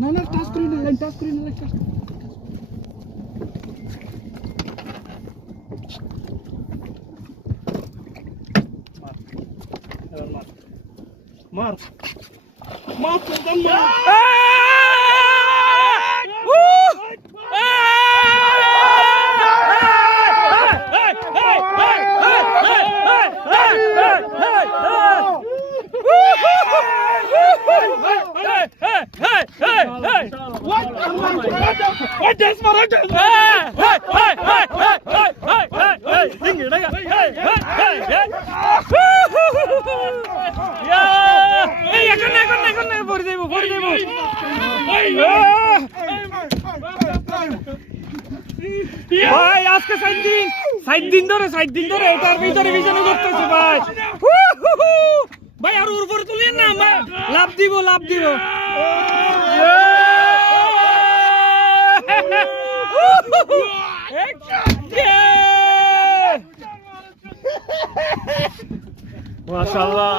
না না টাচ করি না লাইন টাচ করি না লাইন টাচ মার মার প্রধান মার ভাই আজকে 7 দিন ধরে এটার ভিতরে বিছানো করতেছে ভাই ভাই আর উপরে তুলিয়েন না লাভ দিব মাশাআল্লাহ